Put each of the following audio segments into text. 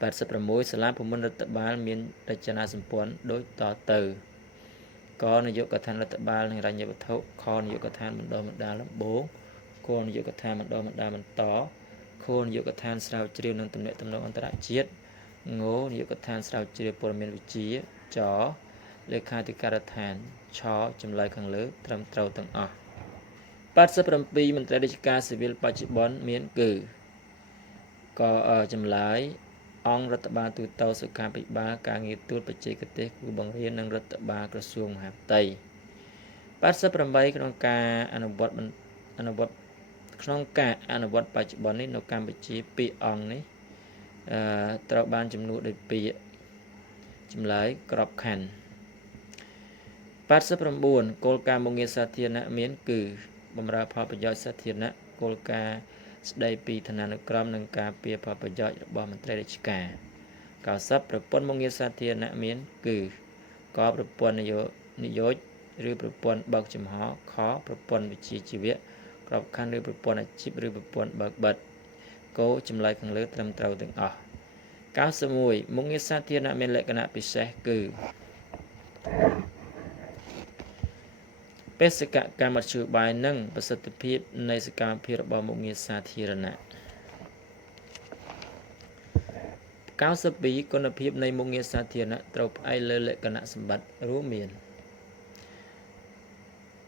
86សាលាភូមិន្ទរដ្ឋបាលមានរចនាសម្ព័ន្ធដូចតទៅកនាយកដ្ឋានរដ្ឋបាលនិងរញ្ញវត្ថុខនាយកដ្ឋានបណ្ដុះបណ្ដាលដំបូងគនាយកដ្ឋានបណ្ដុះបណ្ដាលបន្តខនាយកដ្ឋានស្រាវជ្រាវនិងទំនាក់ទំនងអន្តរជាតិងនាយកដ្ឋានស្រាវជ្រាវព័ត៌មានវិទ្យាចលេខាធិការដ្ឋានឆចម្លើយខាងលើត្រឹមត្រូវទាំងអស់87មន្ត្រីរាជការស៊ីវិលបច្ចុប្បន្នមានគឺក៏ចម្លើយអង្គរដ្ឋបាលទូតសុខាភិបាលការងារទូតបច្ចេកទេសគ្រូបង្រៀននិងរដ្ឋបាលក្រសួងមហាផ្ទៃ88ក្នុងការអនុវត្តបច្ចុប្បន្ននេះនៅកម្ពុជាពីរអង្គនេះត្រូវបានជំនួសដោយពាក្យចម្លើយក្របខ័ណ្ឌ89គោលការណ៍មុខងារសាធារណៈមានគឺបម្រើផលប្រយោជន៍សាធារណៈគោលការណ៍ស្ដីពីឋានានុក្រមនិងការពារផលប្រយោជន៍របស់មន្ត្រីរាជការ90ប្រព័ន្ធមុខងារសាធារណៈមានគឺកប្រព័ន្ធនយោជឬប្រព័ន្ធបើកចំហខប្រព័ន្ធវិជ្ជាជីវៈក្របខ័ណ្ឌឬប្រព័ន្ធអាជីពឬប្រព័ន្ធបើកបិទគោចម្លើយខាងលើត្រឹមត្រូវទាំងអស់91មុខងារសាធារណៈមានលក្ខណៈពិសេសគឺបេសកកម្មមធ្យោបាយនិងប្រសិទ្ធភាពនៃសកម្មភាពរបស់មុខងារសាធារណៈ92គុណភាពនៃមុខងារសាធារណៈត្រូវផ្អែកលើលក្ខណៈសម្បត្តិរួមមាន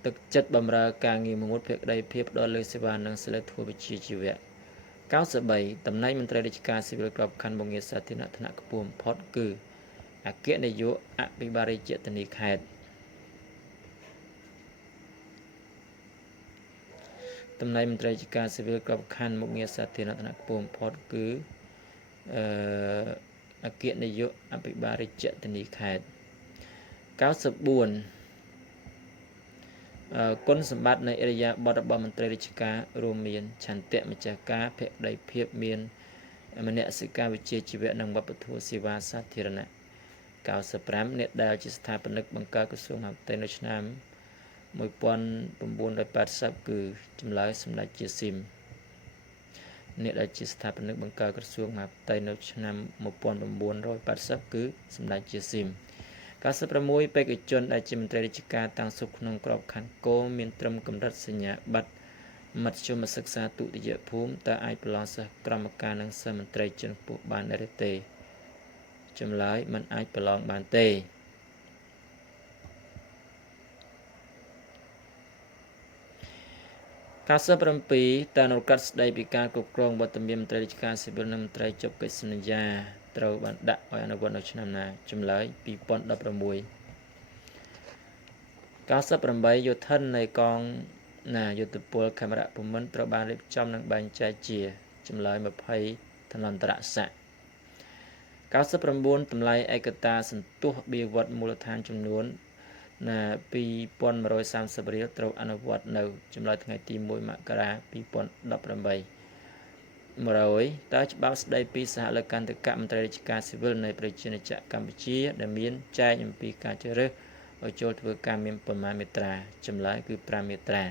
ទឹកចិត្តបម្រើការងារមួយភក្ដីភាពផ្ដល់លើសេវានិងសិលធម៌វិជ្ជាជីវៈ93តំណែងមន្ត្រីរាជការស៊ីវិលក្របខ័ណ្ឌមុខងារសាធារណៈថ្នាក់ខ្ពស់បំផុតគឺអគ្គនាយកអភិបាលរាជធានីខេត្តតំណែងមន្ត្រីរាជការស៊ីវិលក្របខ័ណ្ឌមុខងារសាធារណៈថ្នាក់ខ្ពស់បំផុតគឺអគ្គនាយកអភិបាលរាជធានីខេត្ត94គុណសម្បត្តិនៃឥរិយាបថរបស់មន្ត្រីរាជការរួមមានឆន្ទៈម្ចាស់ការភក្ដីភាពមានមនសិការវិជ្ជាជីវៈនិងវប្បធម៌សេវាសាធារណៈ95អ្នកដែលជាស្ថាបនិកបង្កើតក្រសួងមហាផ្ទៃនៅឆ្នាំ1980គឺចម្លើយសម្ដេចជាស៊ីមអ្នកដែលជាស្ថាបនិកបង្កើតក្រសួងមហាផ្ទៃនៅឆ្នាំ1980គឺសម្ដេចជាស៊ីម96បេក្ខជនដែលជាមន្ត្រីរាជការតាំងសុខក្នុងក្របខ័ណ្ឌគោលមានត្រឹមកម្រិតសញ្ញាបត្រមធ្យមសិក្សាទុតិយភូមិតើអាចប្រឡងសិស្សក្រមការនិងសិស្សមន្ត្រីជាន់ខ្ពស់បានឬទេចម្លើយមិនអាចប្រឡងបានទេ97តើនៅកាត់ស្ដីពីការគ្រប់គ្រងវត្តមានមន្ត្រីរាជការស៊ីវិលនិងមន្ត្រីចុះកិច្ចសន្យាត្រូវបានដាក់ឲ្យអនុវត្តនៅឆ្នាំណាចម្លើយ2016 98យោធិននៃកងយុទ្ធពលខេមរៈភូមិន្ទត្រូវបានរៀបចំនិងបែងចែកជាចម្លើយ20ឋានន្តរស័ក្តិ99តម្លៃឯកតាសន្ទុះបៀវត្សមូលដ្ឋានចំនួន2130រៀលត្រូវអនុវត្តនៅចម្លើយថ្ងៃទី1មករា2018 100តើច្បាប់ស្ដីពីសហលកន្តកមន្ត្រីរាជការស៊ីវិលនៃប្រជាណាចក្រកម្ពុជាដែលមានចែងអំពីការជ្រើសរើសឲ្យចូលធ្វើការមានប្រមាណមាត្រាចម្លើយគឺ5មាត្រា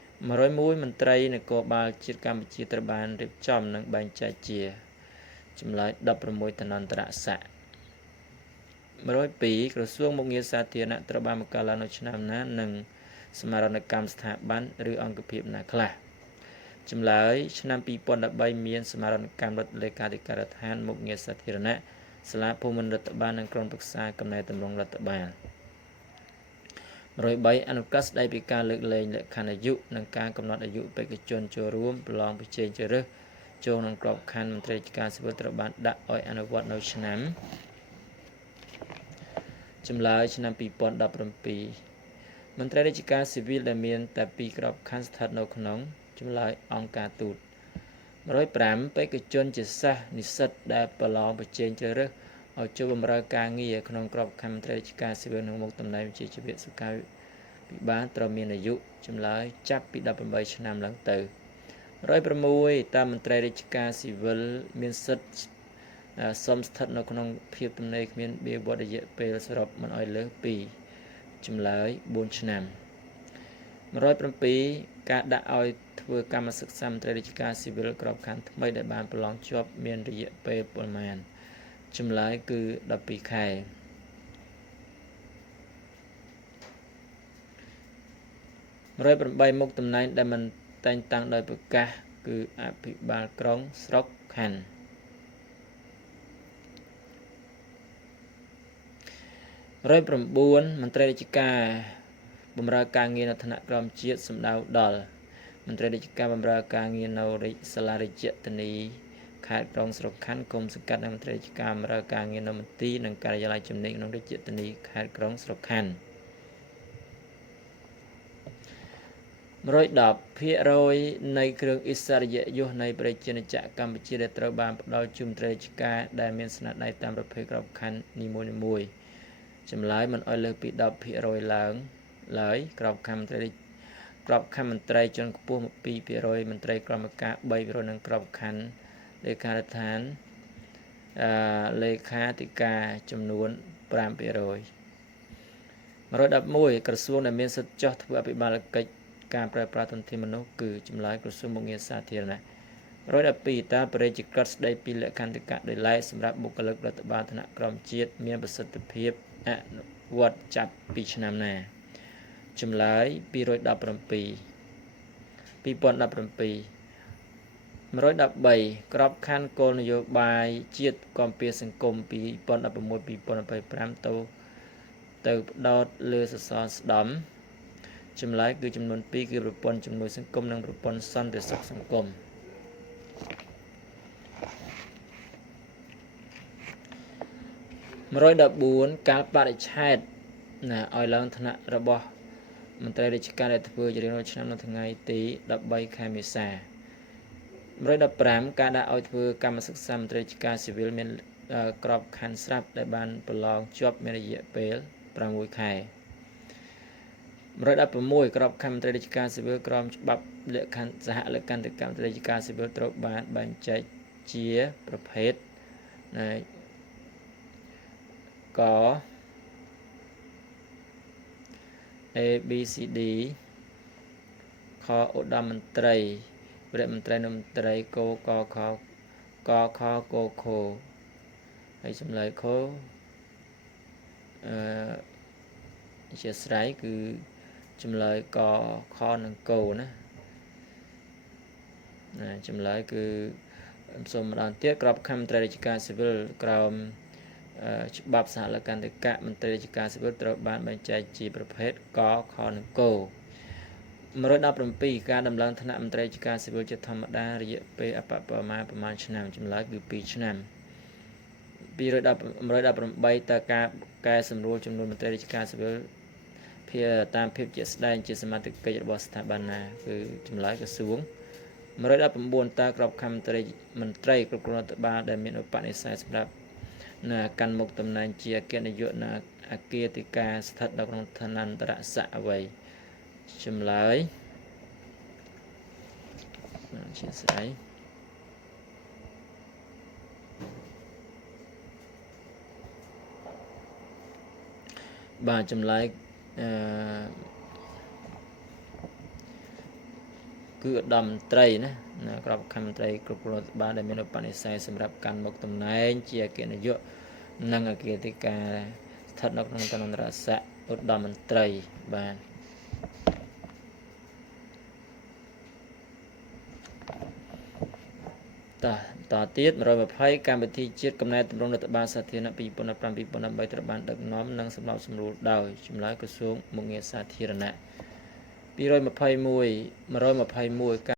101មន្ត្រីនគរបាលជាតិកម្ពុជាត្រូវបានរៀបចំនិងបែងចែកជាចម្លើយ16ឋានន្តរស័ក្តិ102ក្រសួងមុខងារសាធារណៈត្រូវបានបង្កើតឡើងនៅឆ្នាំណានិងសមារណកម្មស្ថាប័នឬអង្គភាពណាខ្លះចម្លើយឆ្នាំ2013មានសមារណកម្មរដ្ឋលេខាធិការដ្ឋានមុខងារសាធារណៈសាលាភូមិន្ទរដ្ឋបាលនិងក្រុមប្រឹក្សាកំណែតម្រង់រដ្ឋបាល103អនុក្រឹត្យស្ដីពីការលើកលែងលក្ខខណ្ឌអាយុនិងការកំណត់អាយុបេក្ខជនចូលរួមប្រឡងប្រជែងជ្រើសរើសចូលក្នុងក្របខ័ណ្ឌមន្ត្រីរាជការស៊ីវិលត្រូវបានដាក់ឲ្យអនុវត្តនៅឆ្នាំចម្លើយឆ្នាំ2017មន្ត្រីរាជការស៊ីវិលដែលមានតែ2ក្របខ័ណ្ឌស្ថិតនៅក្នុងចម្លើយអង្គការទូត105បេក្ខជនជាសិស្សនិស្សិតដែលប្រឡងប្រជែងជ្រើសរើសឲ្យចូលបម្រើការងារក្នុងក្របខ័ណ្ឌមន្ត្រីរាជការស៊ីវិលក្នុងមុខតំណែងវិជ្ជាជីវៈសុខាភិបាលត្រូវមានអាយុចម្លើយចាប់ពី18ឆ្នាំឡើងទៅ106តើមន្ត្រីរាជការស៊ីវិលមានសិទ្ធិសមស្ថិតនៅក្នុងភាពទំនេរគ្មានបៀវត្សរយៈពេលសរុបមិនឲ្យលើសពីចម្លើយ4ឆ្នាំ107ការដាក់ឲ្យ ធ្វើកម្មសិក្សាមន្ត្រីរាជការស៊ីវិលក្របខ័ណ្ឌថ្មីដែលបានប្រឡងជាប់មានរយៈពេលប្រមាណចម្លើយគឺ12ខែ108មុខតំណែងដែលមិនតែងតាំងដោយប្រកាសគឺអភិបាលក្រុងស្រុកខណ្ឌ109មន្ត្រីរាជការបម្រើការងារនៅថ្នាក់ក្រោមជាតិសម្ដៅដល់មន្ត្រីរាជការបម្រើការងារនៅសាលារាជធានីខេត្តក្រុងស្រុកខណ្ឌគុំសង្កាត់និងមន្ត្រីរាជការបម្រើការងារនៅមន្ទីរនិងការិយាល័យជំនាញក្នុងរាជធានីខេត្តក្រុងស្រុកខណ្ឌ110%នៃគ្រឿងឥស្សរិយយសនៃប្រជាជាតិកម្ពុជាដែលត្រូវបានផ្ដល់ជូនមន្ត្រីរាជការដែលមានស្នាដៃតាមប្រភេទក្របខ័ណ្ឌនីមួយៗចម្លើយមិនឲ្យលើសពី10%ឡើងឡើយក្របខ័ណ្ឌមន្ត្រីជាន់ខ្ពស់2%មន្ត្រីក្រមការ3%និងក្របខ័ណ្ឌលេខារដ្ឋានលេខាធិការចំនួន5%111ក្រសួងដែលមានសិទ្ធិចុះធ្វើអភិបាលកិច្ចការប្រើប្រាស់ធនធានមនុស្សគឺចម្លើយក្រសួងមុខងារសាធារណៈ112តើបរិយាកាសស្ដីពីលក្ខន្តិកៈដោយឡែកសម្រាប់បុគ្គលិករដ្ឋបាលថ្នាក់ក្រោមជាតិមានប្រសិទ្ធភាពអនុវត្តចាប់ពីឆ្នាំណាចម្លើយ2017 113ក្របខ័ណ្ឌគោលនយោបាយជាតិគាំពារសង្គម2016-2025ទៅផ្ដោតលើសសរស្តម្ភចម្លើយគឺចំនួន2គឺប្រព័ន្ធជំនួយសង្គមនិងប្រព័ន្ធសន្តិសុខសង្គម114កាលបរិច្ឆេទឲ្យឡើងឋានៈរបស់មន្ត្រីរាជការដែលធ្វើជារៀងរាល់ឆ្នាំនៅថ្ងៃទី13ខែមេសា115ការដាក់ឲ្យធ្វើកម្មសិក្សាមន្ត្រីរាជការស៊ីវិលមានក្របខ័ណ្ឌស្រាប់ដែលបានប្រឡងជាប់មានរយៈពេល6ខែ116ក្របខ័ណ្ឌមន្ត្រីរាជការស៊ីវិលក្រមច្បាប់លក្ខន្តិសហលក្ខន្តិកៈមន្ត្រីរាជការស៊ីវិលត្រូវបានបែងចែកជាប្រភេទក A B C D ខឧត្តមមន្ត្រីវគ្គមន្ត្រីនំមន្ត្រីកកខកខកខហើយចម្លើយខជាស្រ័យគឺចម្លើយកខនិងកណាចម្លើយគឺសូមម្ដងទៀតក្របខ័ណ្ឌមន្ត្រីរាជការស៊ីវិលក្រោមច្បាប់សហលក្ខន្តិកៈមន្ត្រីរាជការស៊ីវិលត្រូវបានបែងចែកជាប្រភេទកខនិងក117ការដំឡើងឋានៈមន្ត្រីរាជការស៊ីវិលជាធម្មតារយៈពេលអបប្រមាណប្រមាណឆ្នាំចម្លើយគឺ2ឆ្នាំ118តើការកែសម្រួលចំនួនមន្ត្រីរាជការស៊ីវិលតាមភាពជាក់ស្ដែងជាសមាជិករបស់ស្ថាប័នណាគឺចម្លើយក្រសួង119តើក្របខ័ណ្ឌមន្ត្រីគ្រប់គ្រងរដ្ឋបាលដែលមានឧបនិស្ស័យសម្រាប់កាន់មុខតំណែងជាអគ្គនាយកនៅអគារទីការស្ថិតនៅក្នុងឋានន្តរស័ក្តិអ្វីចម្លើយជាស្អីបាទចម្លើយគឺឧត្តមមន្ត្រីណាក្របខ័ណ្ឌមន្ត្រីគ្រប់គ្រងរដ្ឋបាលដែលមានឧបនិស្ស័យសម្រាប់កាន់មុខតំណែងជាអគ្គនាយកនិងអគ្គទីការស្ថិតនៅក្នុងឋានន្តរស័ក្តិឧត្តមមន្ត្រីបាទតទៀត120កម្មវិធីជាតិកំណែទម្រង់រដ្ឋបាលសាធារណៈ2015-2013ត្រូវបានដឹកនាំនិងសម្របសម្រួលដោយចម្លើយក្រសួងមុខងារសាធារណៈ121